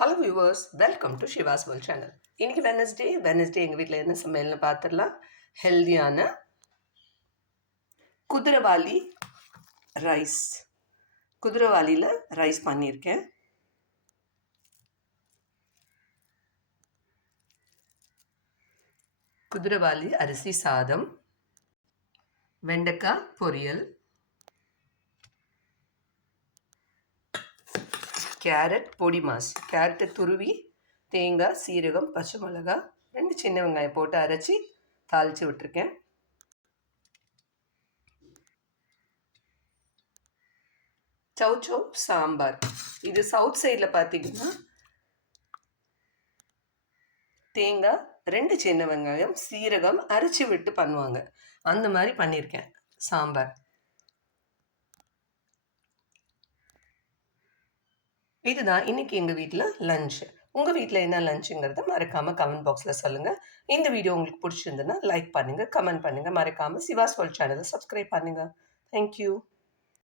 Hello viewers welcome to Shiva's world channel இன்றைக்கி Wednesday Wednesday எங்கள் வீட்டில் என்ன சமையல்னு பார்த்துடலாம் ஹெல்தியான குதிரவாளி ரைஸ் குதிரவாளியில் ரைஸ் பண்ணியிருக்கேன். குதிரவாளி அரிசி சாதம். வெண்டைக்காய் பொரியல். கேரட் பொடி மாஸ். கேரட்டை துருவி தேங்காய் சீரகம் பச்சை மிளகா ரெண்டு சின்ன வெங்காயம் போட்டு அரைச்சி தாளித்து விட்டுருக்கேன். சௌச்சோ சாம்பார். இது சவுத் சைடில் பார்த்தீங்கன்னா தேங்காய் ரெண்டு சின்ன வெங்காயம் சீரகம் அரைச்சி விட்டு பண்ணுவாங்க. அந்த மாதிரி பண்ணியிருக்கேன் சாம்பார். இதுதான் இன்னைக்கு எங்கள் வீட்டில் லஞ்சு உங்கள் வீட்டில் என்ன லஞ்சுங்கிறத மறக்காமல் கமெண்ட் பாக்ஸில் சொல்லுங்கள் இந்த வீடியோ உங்களுக்கு பிடிச்சிருந்துன்னா லைக் பண்ணுங்கள் கமெண்ட் பண்ணுங்கள் மறக்காமல் சிவாஸ் வேர்ல்ட் சேனலை சப்ஸ்கிரைப் பண்ணுங்கள் தேங்க்யூ